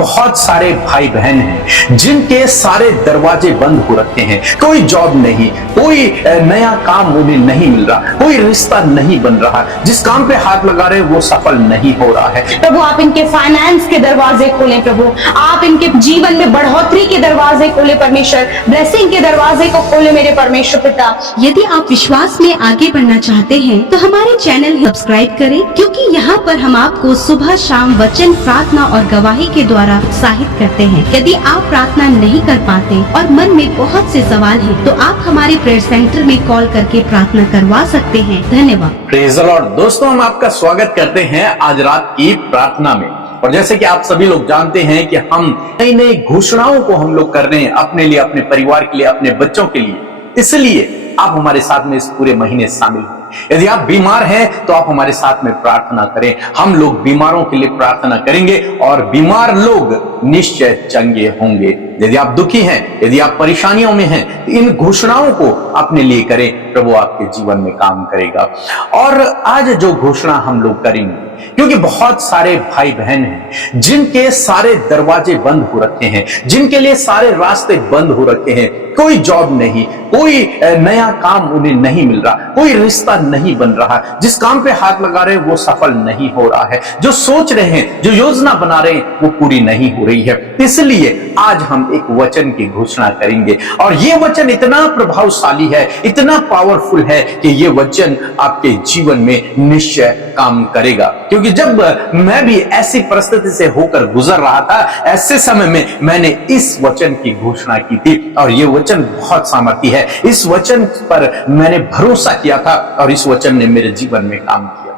बहुत सारे भाई बहन हैं जिनके सारे दरवाजे बंद हो रखे हैं। कोई जॉब नहीं, कोई नया काम उन्हें नहीं मिल रहा, कोई रिश्ता नहीं बन रहा, जिस काम पे हाथ लगा रहे हैं वो सफल नहीं हो रहा है। प्रभु आप इनके फाइनेंस के दरवाजे खोलें, प्रभु आप इनके जीवन में बढ़ोतरी के दरवाजे खोले परमेश्वर, ब्लेसिंग के दरवाजे को खोले मेरे परमेश्वर पिता। यदि आप विश्वास में आगे बढ़ना चाहते हैं तो हमारे चैनल सब्सक्राइब करें, क्योंकि यहाँ पर हम आपको सुबह शाम वचन, प्रार्थना और गवाही के द्वारा उत्साहित करते हैं। यदि आप प्रार्थना नहीं कर पाते और मन में बहुत से सवाल हैं, तो आप हमारे प्रेयर सेंटर में कॉल करके प्रार्थना करवा सकते हैं। धन्यवाद। Praise the Lord. दोस्तों, हम आपका स्वागत करते हैं आज रात की प्रार्थना में। और जैसे कि आप सभी लोग जानते हैं कि हम नई नई घोषणाओं को हम लोग कर रहे हैं अपने लिए, अपने परिवार के लिए, अपने बच्चों के लिए। इसलिए आप हमारे साथ में इस पूरे महीने शामिल हैं। यदि आप बीमार हैं तो आप हमारे साथ में प्रार्थना करें। हम लोग बीमारों के लिए प्रार्थना करेंगे और बीमार लोग निश्चय चंगे होंगे। यदि आप दुखी हैं, यदि आप परेशानियों में हैं, तो इन घोषणाओं को अपने लिए करें, प्रभु आपके जीवन में काम करेगा। और आज जो घोषणा हम लोग करेंगे, क्योंकि बहुत सारे भाई बहन हैं जिनके सारे दरवाजे बंद हो रखे हैं, जिनके लिए सारे रास्ते बंद हो रखे हैं। कोई जॉब नहीं, कोई नया काम उन्हें नहीं मिल रहा, कोई रिश्ता नहीं बन रहा, जिस काम पे हाथ लगा रहे हैं वो सफल नहीं हो रहा है, जो सोच रहे हैं, जो योजना बना रहे हैं वो पूरी नहीं हो रही है। इसलिए आज हम एक वचन की घोषणा करेंगे और ये वचन इतना प्रभावशाली है, इतना पावरफुल है कि ये वचन आपके जीवन में निश्चय काम करेगा। क्योंकि जब मैं भी ऐसी परिस्थिति से होकर गुजर रहा था, ऐसे समय में मैंने इस वचन की घोषणा की थी और ये वचन बहुत सामर्थी है। इस वचन पर मैंने भरोसा किया था और इस वचन ने मेरे जीवन में काम किया।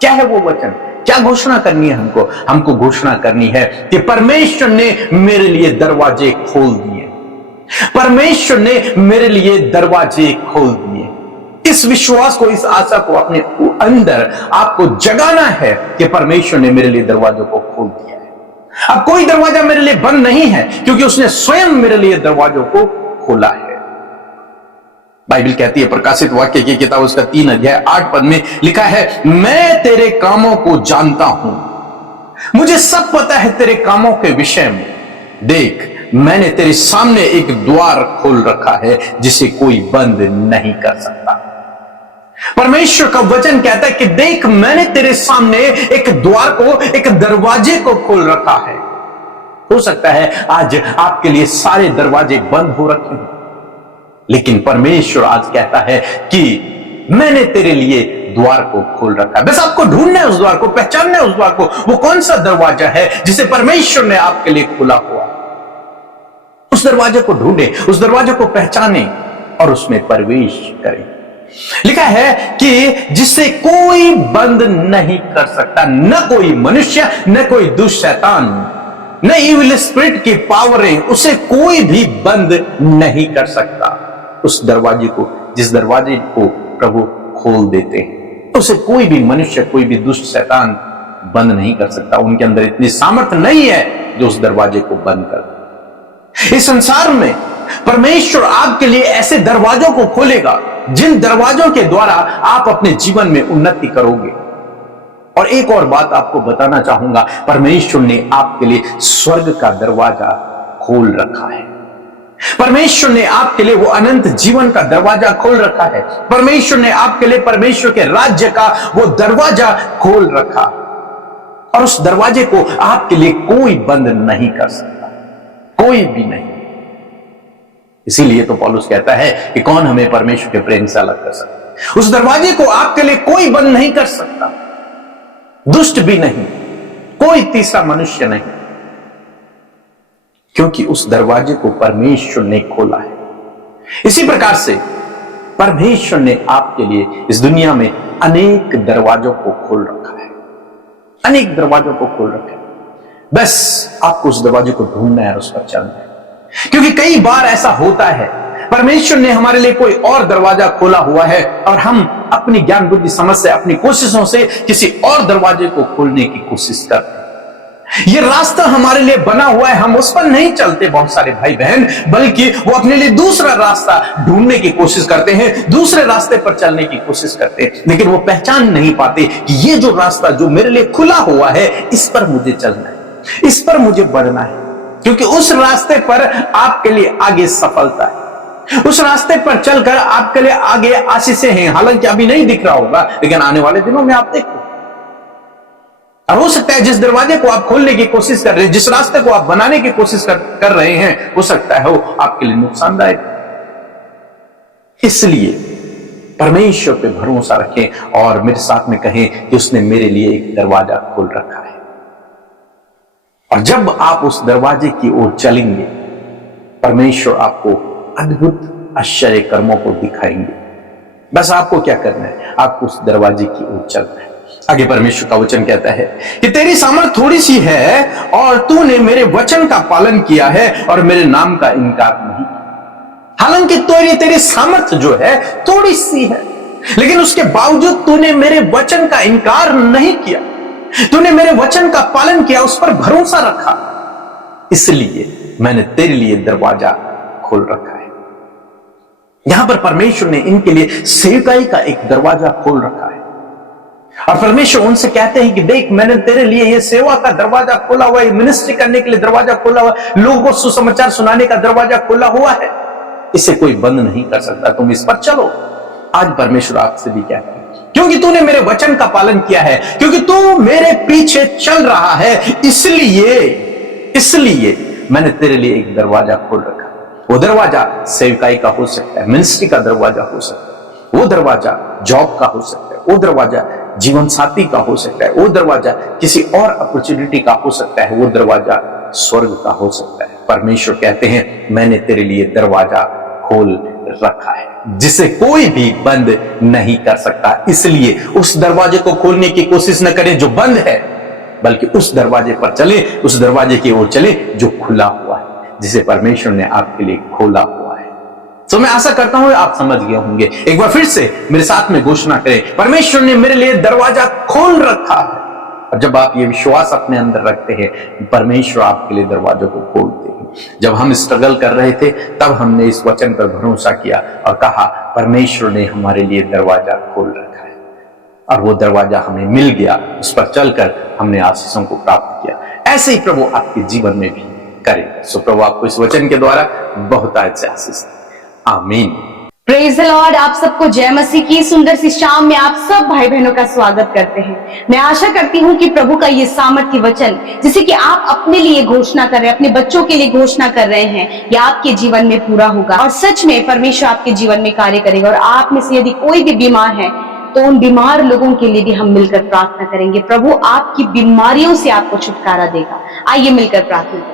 क्या है वो वचन? क्या घोषणा करनी है हमको? हमको घोषणा करनी है कि परमेश्वर ने मेरे लिए दरवाजे खोल दिए। परमेश्वर ने मेरे लिए दरवाजे खोल दिए। इस विश्वास को, इस आशा को अपने अंदर आपको जगाना है कि परमेश्वर ने मेरे लिए दरवाजों को खोल दिया है। अब कोई दरवाजा मेरे लिए बंद नहीं है, क्योंकि उसने स्वयं मेरे लिए दरवाजों को खोला है। बाइबल कहती है, प्रकाशित वाक्य की किताब उसका 3 अध्याय 8 पद में लिखा है, मैं तेरे कामों को जानता हूं, मुझे सब पता है तेरे कामों के विषय में। देख, मैंने तेरे सामने एक द्वार खोल रखा है जिसे कोई बंद नहीं कर सकता। परमेश्वर का वचन कहता है कि देख, मैंने तेरे सामने एक द्वार को, एक दरवाजे को खोल रखा है। हो सकता है आज आपके लिए सारे दरवाजे बंद हो रखे हो, लेकिन परमेश्वर आज कहता है कि मैंने तेरे लिए द्वार को खोल रखा है। बस आपको ढूंढना है उस द्वार को, पहचानना है उस द्वार को। वो कौन सा दरवाजा है जिसे परमेश्वर ने आपके लिए खोला हुआ? उस दरवाजे को ढूंढे, उस दरवाजे को पहचाने और उसमें प्रवेश करें। लिखा है कि जिसे कोई बंद नहीं कर सकता, न कोई मनुष्य, न कोई दुष्ट शैतान, न इविल स्पिरिट की पावरें, उसे कोई भी बंद नहीं कर सकता। उस दरवाजे को, जिस दरवाजे को प्रभु खोल देते हैं, उसे कोई भी मनुष्य, कोई भी दुष्ट शैतान बंद नहीं कर सकता। उनके अंदर इतनी सामर्थ्य नहीं है जो उस दरवाजे को बंद कर दे। इस संसार में परमेश्वर आपके लिए ऐसे दरवाजों को खोलेगा जिन दरवाजों के द्वारा आप अपने जीवन में उन्नति करोगे। और एक और बात आपको बताना चाहूंगा, परमेश्वर ने आपके लिए स्वर्ग का दरवाजा खोल रखा है। परमेश्वर ने आपके लिए वो अनंत जीवन का दरवाजा खोल रखा है। परमेश्वर ने आपके लिए परमेश्वर के राज्य का वो दरवाजा खोल रखा, और उस दरवाजे को आपके लिए कोई बंद नहीं कर सकता, कोई भी नहीं। इसीलिए तो पौलुस कहता है कि कौन हमें परमेश्वर के प्रेम से अलग कर सकता? उस दरवाजे को आपके लिए कोई बंद नहीं कर सकता, दुष्ट भी नहीं, कोई तीसरा मनुष्य नहीं, क्योंकि उस दरवाजे को परमेश्वर ने खोला है। इसी प्रकार से परमेश्वर ने आपके लिए इस दुनिया में अनेक दरवाजों को खोल रखा है, अनेक दरवाजों को खोल रखा है। बस आपको उस दरवाजे को ढूंढना है और उस पर चलना है। क्योंकि कई बार ऐसा होता है, परमेश्वर ने हमारे लिए कोई और दरवाजा खोला हुआ है और हम अपनी ज्ञान बुद्धि समझ से, अपनी कोशिशों से किसी और दरवाजे को खोलने की कोशिश करते हैं। ये रास्ता हमारे लिए बना हुआ है, हम उस पर नहीं चलते बहुत सारे भाई बहन, बल्कि वो अपने लिए दूसरा रास्ता ढूंढने की कोशिश करते हैं, दूसरे रास्ते पर चलने की कोशिश करते हैं, लेकिन वो पहचान नहीं पाते कि ये जो रास्ता जो मेरे लिए खुला हुआ है, इस पर मुझे चलना है। इस पर मुझे बढ़ना है, क्योंकि उस रास्ते पर आपके लिए आगे सफलता है, उस रास्ते पर चलकर आपके लिए आगे आशीषें हैं। हालांकि अभी नहीं दिख रहा होगा, लेकिन आने वाले दिनों में आप देखो। और हो सकता है जिस दरवाजे को आप खोलने की कोशिश कर रहे हैं, जिस रास्ते को आप बनाने की कोशिश कर रहे हैं, हो सकता है वो आपके लिए नुकसानदायक। इसलिए परमेश्वर पे भरोसा रखें और मेरे साथ में कहें कि उसने मेरे लिए एक दरवाजा खोल रखा है। और जब आप उस दरवाजे की ओर चलेंगे, परमेश्वर आपको अद्भुत आश्चर्य कर्मों को दिखाएंगे। बस आपको क्या करना है, आपको उस दरवाजे की ओर चलना है। आगे परमेश्वर का वचन कहता है कि तेरी सामर्थ थोड़ी सी है और तूने मेरे वचन का पालन किया है और मेरे नाम का इनकार नहीं किया। हालांकि तेरी सामर्थ जो है थोड़ी सी है, लेकिन उसके बावजूद तूने मेरे वचन का इनकार नहीं किया, तूने मेरे वचन का पालन किया, उस पर भरोसा रखा, इसलिए मैंने तेरे लिए दरवाजा खोल रखा है। यहां पर परमेश्वर ने इनके लिए सेवकाई का एक दरवाजा खोल रखा है। और परमेश्वर उनसे कहते हैं कि देख, मैंने तेरे लिए यह सेवा का दरवाजा खोला हुआ है, मिनिस्ट्री करने के लिए दरवाजा खोला हुआ है, लोगों को सुसमाचार सुनाने का दरवाजा खोला हुआ है, इसे कोई बंद नहीं कर सकता, तुम इस पर चलो। आज परमेश्वर आपसे भी कहता है, क्योंकि तूने मेरे वचन का पालन किया है, क्योंकि तू मेरे पीछे चल रहा है, इसलिए मैंने तेरे लिए एक दरवाजा खोल रखा। वो दरवाजा सेवकाई का हो सकता है, मिनिस्ट्री का दरवाजा हो सकता है, वो दरवाजा जॉब का हो सकता है, वो दरवाजा जीवन साथी का हो सकता है, वो दरवाजा किसी और अपॉर्चुनिटी का हो सकता है, वो दरवाजा स्वर्ग का हो सकता है। परमेश्वर कहते हैं मैंने तेरे लिए दरवाजा खोल रखा है जिसे कोई भी बंद नहीं कर सकता। इसलिए उस दरवाजे को खोलने की कोशिश न करें जो बंद है, बल्कि उस दरवाजे पर चले, उस दरवाजे की ओर चले जो खुला हुआ है, जिसे परमेश्वर ने आपके लिए खोला हुआ है। तो मैं आशा करता हूं आप समझ गए होंगे। एक बार फिर से मेरे साथ में घोषणा करें, परमेश्वर ने मेरे लिए दरवाजा खोल रखा है। और जब आप ये विश्वास अपने अंदर रखते हैं, परमेश्वर आपके लिए दरवाजों को खोलते हैं। जब हम स्ट्रगल कर रहे थे, तब हमने इस वचन पर भरोसा किया और कहा परमेश्वर ने हमारे लिए दरवाजा खोल रखा है, और वो दरवाजा हमें मिल गया, उस पर चलकर हमने आशीषों को प्राप्त किया। ऐसे ही प्रभु आपके जीवन में भी करेगा। सो प्रभु आपको इस वचन के द्वारा बहुत अच्छे आशीष दें। आमीन। Praise the Lord. आप सबको जय मसीह की सुंदर सी शाम में आप सब भाई बहनों का स्वागत करते हैं। मैं आशा करती हूँ कि प्रभु का ये सामर्थ्य वचन, जिसे कि आप अपने लिए घोषणा कर रहे हैं, अपने बच्चों के लिए घोषणा कर रहे हैं, ये आपके जीवन में पूरा होगा और सच में परमेश्वर आपके जीवन में कार्य करेगा। और आप में से यदि कोई भी बीमार है, तो उन बीमार लोगों के लिए भी हम मिलकर प्रार्थना करेंगे। प्रभु आपकी बीमारियों से आपको छुटकारा देगा। आइए मिलकर प्रार्थना करें।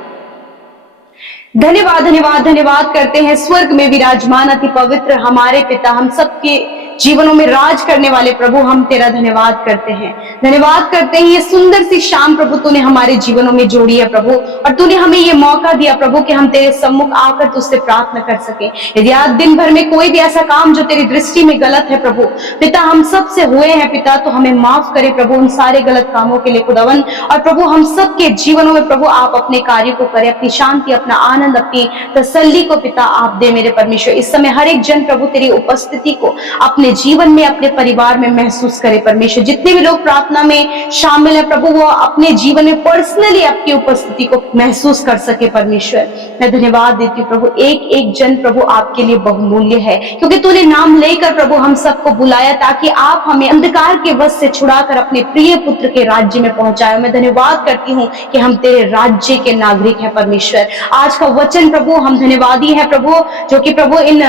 धन्यवाद धन्यवाद धन्यवाद करते हैं स्वर्ग में विराजमान अति पवित्र हमारे पिता, हम सबके जीवनों में राज करने वाले प्रभु, हम तेरा धन्यवाद करते हैं। धन्यवाद करते हैं ये सुंदर सी शाम प्रभु तूने हमारे जीवनों में जोड़ी है प्रभु, और तूने हमें ये मौका दिया प्रभु कि हम तेरे सम्मुख आकर तुझसे प्रार्थना कर सके। यदि आज दिन भर में कोई भी ऐसा काम जो तेरी दृष्टि में गलत है प्रभु पिता, हम सब से हुए हैं पिता, तो हमें माफ करे प्रभु उन सारे गलत कामों के लिए खुदावन। और प्रभु हम सबके जीवनों में प्रभु आप अपने कार्य को करें, अपनी शांति, अपना आनंद, अपनी तसल्ली को पिता आप दे मेरे परमेश्वर। इस समय हर एक जन प्रभु तेरी उपस्थिति को अपने जीवन में, अपने परिवार में महसूस करे परमेश्वर। जितने भी लोग प्रार्थना में शामिल है प्रभु, वो अपने जीवन में पर्सनली आपकी उपस्थिति को महसूस कर सके परमेश्वर। मैं धन्यवाद देती हूँ प्रभु, एक एक जन प्रभु आपके लिए बहुमूल्य है, क्योंकि तूने नाम लेकर प्रभु हम सबको बुलाया ताकि आप हमें अंधकार के वश से छुड़ाकर अपने प्रिय पुत्र के राज्य में पहुंचाए। मैं धन्यवाद करती हूँ कि हम तेरे राज्य के नागरिक हैं परमेश्वर। आज का वचन प्रभु हम धन्यवादी है प्रभु, जो कि प्रभु इन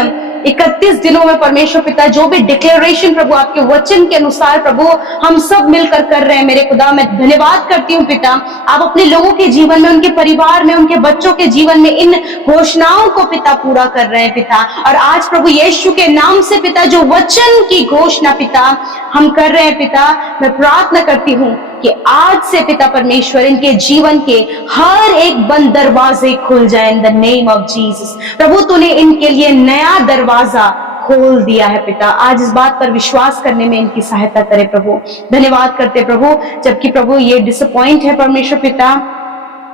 31 दिनों में परमेश्वर पिता जो भी डिक्लेरेशन प्रभु आपके वचन के अनुसार प्रभु हम सब मिलकर कर रहे हैं मेरे खुदा। मैं धन्यवाद करती हूँ पिता, आप अपने लोगों के जीवन में, उनके परिवार में, उनके बच्चों के जीवन में इन घोषणाओं को पिता पूरा कर रहे हैं पिता। और आज प्रभु यीशु के नाम से पिता जो वचन की घोषणा पिता हम कर रहे हैं पिता, मैं प्रार्थना करती हूँ कि आज से पिता परमेश्वर इनके जीवन के हर एक बंद दरवाजे खुल जाए in the name of Jesus. प्रभु तूने इनके लिए नया दरवाजा खोल दिया है पिता, आज इस बात पर विश्वास करने में इनकी सहायता करे प्रभु। धन्यवाद करते प्रभु, जबकि प्रभु ये डिसअपॉइंट है परमेश्वर पिता,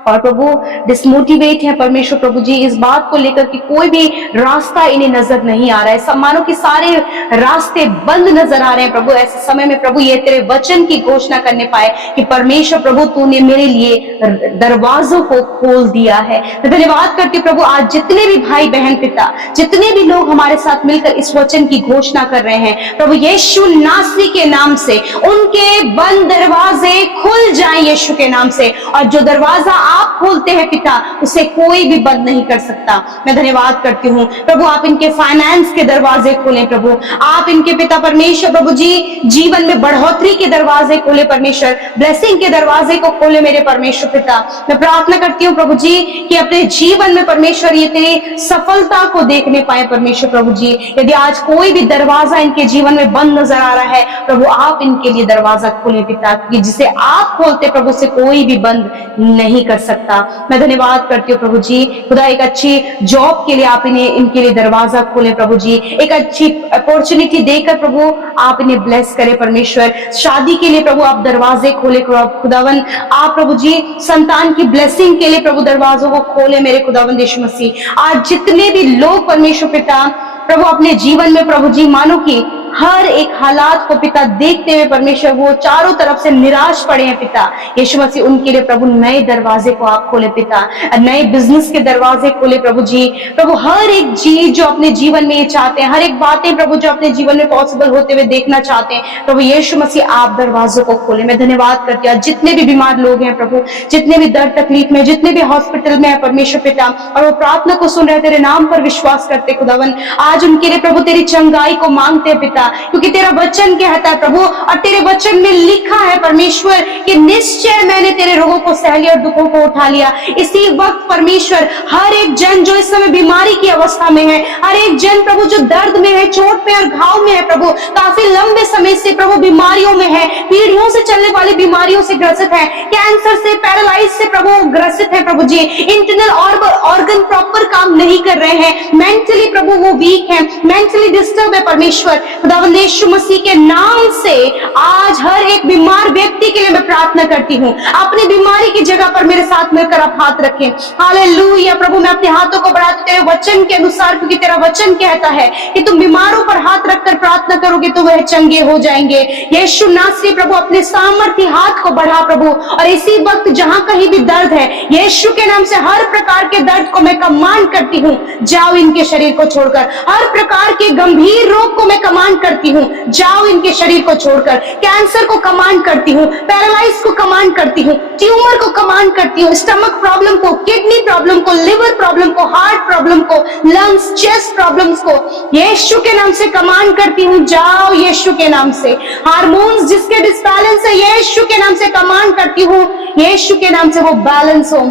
और प्रभु डिसमोटिवेट है परमेश्वर प्रभु जी इस बात को लेकर कि कोई भी रास्ता इन्हें नजर नहीं आ रहा है, सब मानो कि सारे रास्ते बंद नजर आ रहे हैं प्रभु। ऐसे समय में प्रभु ये तेरे वचन की घोषणा करने पाए कि परमेश्वर प्रभु तूने मेरे लिए दरवाजों को खोल दिया है। मैं धन्यवाद करती हूँ प्रभु, आज जितने भी भाई बहन पिता, जितने भी लोग हमारे साथ मिलकर इस वचन की घोषणा कर रहे हैं प्रभु, यीशु नासरी के नाम से उनके बंद दरवाजे खुल जाएं यीशु के नाम से, और जो दरवाजा आप खोलते हैं पिता उसे कोई भी बंद नहीं कर सकता। मैं धन्यवाद करती हूँ प्रभु, आप इनके फाइनेंस के दरवाजे खोलें प्रभु, आप इनके पिता परमेश्वर प्रभु जी जीवन में बढ़ोतरी के दरवाजे खोले परमेश्वर, ब्लेसिंग के दरवाजे को खोले मेरे परमेश्वर पिता। मैं प्रार्थना करती हूँ प्रभु जी कि अपने जीवन में परमेश्वर ये तेरी सफलता को देखने पाए परमेश्वर प्रभु जी। यदि आज कोई भी दरवाजा इनके जीवन में बंद नजर आ रहा है प्रभु, आप इनके लिए दरवाजा खोले पिता, कि जिसे आप खोलते प्रभु से कोई भी बंद नहीं कर सकता। मैं धन्यवाद करती हूँ प्रभु जी, खुदा एक अच्छी जॉब के लिए आप इन्हें इनके लिए दरवाजा खोले प्रभु जी, एक अच्छी अपॉर्चुनिटी देकर प्रभु आप इन्हें ब्लेस करें परमेश्वर। शादी के लिए प्रभु आप दरवाजे खोले खुदावन, आप प्रभु जी संतान की ब्लेसिंग के लिए प्रभु दरवाजों को खोले मेरे खुदावन यीशु मसीह। आज जितने भी लोग परमेश्वर पिता प्रभु अपने जीवन में प्रभु जी मानो कि हर एक हालात को पिता देखते हुए परमेश्वर वो चारों तरफ से निराश पड़े हैं पिता यीशु मसीह, उनके लिए प्रभु नए दरवाजे को आप खोले पिता, नए बिजनेस के दरवाजे खोले प्रभु जी। प्रभु हर एक चीज जो अपने जीवन में ये चाहते हैं, हर एक बातें प्रभु जो अपने जीवन में पॉसिबल होते हुए देखना चाहते हैं प्रभु यीशु मसीह आप दरवाजों को खोले। मैं धन्यवाद करती हूँ जितने भी बीमार लोग हैं प्रभु, जितने भी दर्द तकलीफ में, जितने भी हॉस्पिटल में है परमेश्वर पिता, और वो प्रार्थना को सुन रहे तेरे नाम पर विश्वास करते खुदावन, आज उनके लिए प्रभु तेरी चंगाई को मांगते हैं पिता, क्योंकि तेरा वचन कहता है प्रभु, और तेरे वचन में लिखा है परमेश्वर कि निश्चय मैंने तेरे रोगों को सह लिया और दुखों को उठा लिया। इसी वक्त परमेश्वर हर एक जन जो इस समय बीमारी की अवस्था में है, हर एक जन प्रभु जो दर्द में है, चोट में और घाव में है प्रभु, काफी लंबे समय से प्रभु बीमारियों में है, पीढ़ियों से चलने वाली बीमारियों से ग्रसित है, कैंसर से, पैरालाइज से प्रभु ग्रसित है प्रभु जी, इंटरनल ऑर्गन प्रॉपर काम नहीं कर रहे हैं, मेंटली प्रभु वो वीक है, मेंटली डिस्टर्ब है परमेश्वर। खुदावंद यीशु मसीह के नाम से आज हर एक बीमार व्यक्ति के लिए मैं प्रार्थना करती हूँ, अपनी बीमारी की जगह पर मेरे साथ मिलकर आप हाथ रखें। हालेलुया प्रभु, मैं अपने हाथों को बढ़ाती तेरे वचन के अनुसार, क्योंकि तेरा वचन कहता है कि तुम बीमारों पर हाथ रखकर प्रार्थना करोगे तो वह चंगे हो जाएंगे। यीशु नासरी प्रभु अपने सामर्थ्य हाथ को बढ़ा प्रभु, और इसी वक्त जहां कहीं भी दर्द है यीशु के नाम से हर प्रकार के दर्द को मैं कमांड करती हूँ, जाओ इनके शरीर को छोड़कर। हर प्रकार के गंभीर रोग को मैं कमांड करती हूँ, जाओ इनके शरीर को छोड़कर। कैंसर को कमांड करती हूँ, पैरालाइज को कमांड करती हूँ, ट्यूमर को कमांड करती हूँ, स्टमक प्रॉब्लम को, किडनी प्रॉब्लम को, लिवर प्रॉब्लम को, हार्ट प्रॉब्लम को, लंग्स, चेस्ट प्रॉब्लम्स को यीशु के नाम से कमांड करती हूँ, जाओ यीशु के नाम से। हार्मोन्स जिसके डिसबैलेंस है यीशु के नाम से कमांड करती हूँ, यीशु के नाम से वो बैलेंस हो।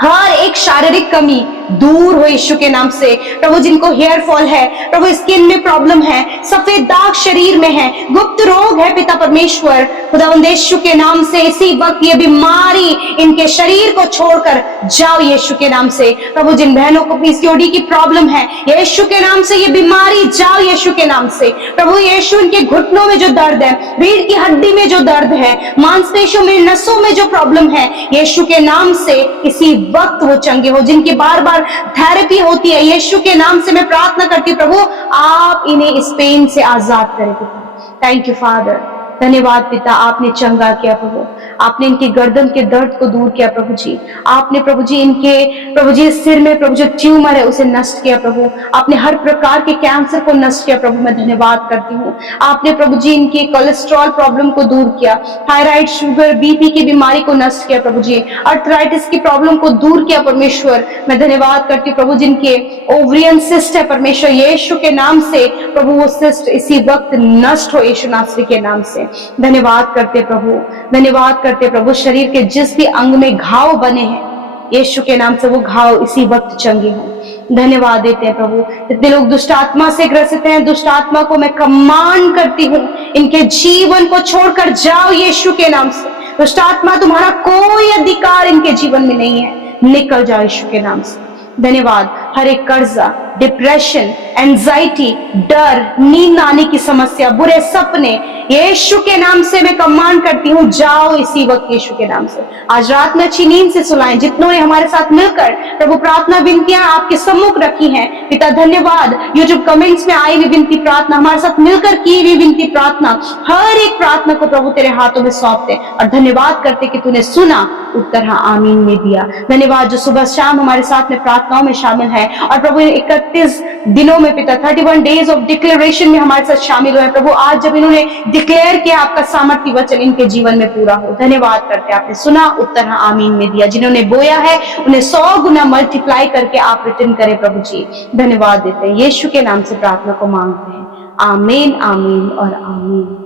हर एक शारीरिक कमी दूर हो यीशु के नाम से। प्रभु जिनको हेयर फॉल है प्रभु, स्किन में प्रॉब्लम है, सफेद दाग शरीर में है, गुप्त रोग है पिता परमेश्वर, खुदावंद यीशु के नाम से इसी वक्त ये बीमारी इनके शरीर को छोड़कर जाओ यीशु के नाम से। प्रभु जिन बहनों को पीसीओडी की प्रॉब्लम है यीशु के नाम से ये बीमारी जाओ यीशु के नाम से। प्रभु यीशु इनके घुटनों में जो दर्द है, रीढ़ की हड्डी में जो दर्द है, मांसपेशियों में, नसों में जो प्रॉब्लम है यीशु के नाम से इसी वक्त वो चंगे हो। जिनकी बार बार थेरेपी होती है यीशु के नाम से मैं प्रार्थना करती हूँ प्रभु, आप इन्हें इस पेन से आजाद करें पिता। थैंक यू फादर, धन्यवाद पिता, आपने चंगा किया प्रभु, आपने इनके गर्दन के दर्द को दूर किया प्रभु जी, आपने प्रभु जी इनके प्रभु जी सिर में प्रभु जो ट्यूमर है उसे नष्ट किया प्रभु, आपने हर प्रकार के कैंसर को नष्ट किया प्रभु, मैं धन्यवाद करती हूँ। आपने प्रभु जी इनके कोलेस्ट्रॉल प्रॉब्लम को दूर किया, थायराइड, शुगर, बीपी की बीमारी को नष्ट किया प्रभु जी, अर्थराइटिस की प्रॉब्लम को दूर किया परमेश्वर, मैं धन्यवाद करती हूँ प्रभु। जिनके ओवरियन सिस्ट है परमेश्वर यीशु के नाम से प्रभु वो सिस्ट इसी वक्त नष्ट हो यीशु नासरी के नाम से। धन्यवाद करते प्रभु, धन्यवाद करते प्रभु। शरीर के जिस भी अंग में घाव बने हैं यीशु के नाम से वो घाव इसी वक्त चंगे हों। धन्यवाद देते हैं प्रभु। जितने लोग दुष्ट आत्मा से ग्रसित हैं, दुष्ट आत्मा को मैं कमांड करती हूँ इनके जीवन को छोड़कर जाओ यीशु के नाम से। दुष्ट आत्मा तुम्हारा कोई अधिकार इनके जीवन में नहीं है, निकल जाओ यीशु के नाम से। धन्यवाद। हर एक कर्जा, डिप्रेशन, एंजाइटी, डर, नींद आने की समस्या, बुरे सपने, यीशु के नाम से मैं कमांड करती हूँ, जाओ इसी वक्त यीशु के नाम से। आज रात में अच्छी नींद से सुलाएं। जितनों ने हमारे साथ मिलकर प्रभु प्रार्थना विनतियां आपके सम्मुख रखी हैं, पिता धन्यवाद। यूट्यूब कमेंट्स में आई हुई विनती प्रार्थना, हमारे साथ मिलकर की हुई विनती प्रार्थना, हर एक प्रार्थना को प्रभु तेरे हाथों में सौंपते और धन्यवाद करते कि तूने सुना, उत्तर हाँ आमीन में दिया। धन्यवाद जो सुबह शाम हमारे साथ में प्रार्थनाओं में शामिल है और प्रभु 31 दिनों में पिता 31 डेज ऑफ डिक्लेरेशन में हमारे साथ शामिल हुए। प्रभु आज जब इन्होंने डिक्लेयर किया, आपका सामर्थ्य वचन इनके जीवन में पूरा हो। धन्यवाद करते आपने सुना, उत्तर हाँ आमीन में दिया। जिन्होंने बोया है उन्हें 100 गुना मल्टीप्लाई करके आप रिटर्न करें प्रभु जी। धन्यवाद देते हैं, यीशु के नाम से प्रार्थना को मांगते हैं। आमीन, आमीन और आमीन।